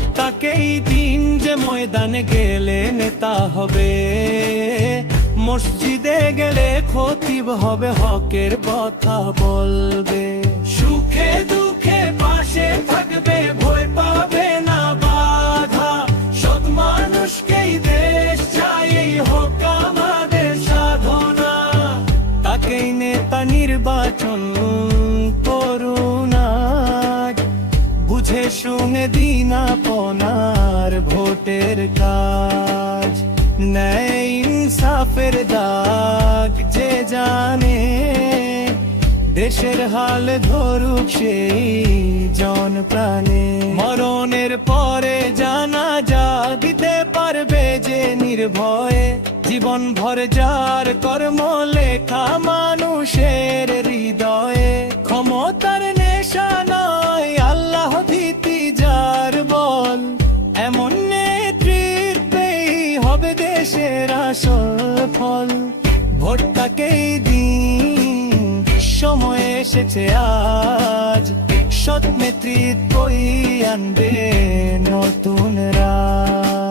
ভোটটাকেই দিন যে ময়দানে গেলে নেতা হবে, মসজিদে গেলে খতিব হবে, হকের কথা বলবে, সুখে দুঃখে পাশে থাকবে, ভয় পাবে না বাধা। সৎ মানুষকেই দেশ চাই, এই হোক আমাদের সাধনা। তাকেই নেতা নির্বাচন করুন আজ, বুঝে শুনে দিন আপনার ভোটের কাজ। ন্যায় ইনসাফের দাগ যে জানে, দেশের হাল ধরুক সেই জন প্রাণে। মরণের পরে জানাজা দিতে পারবে যে নির্ভয়ে, জীবন ভর যার কর্ম লেখা মানুষের হৃদয়ে। ক্ষমতার নেশা নয় আল্লাহ ভীতি যার বল, এমন নেতৃত্বেই হবে দেশের আসল ফল। ভোটটাকেই দিন, সময় এসেছে আজ, সৎ নেতৃত্বই আনবে নতুন রাজ।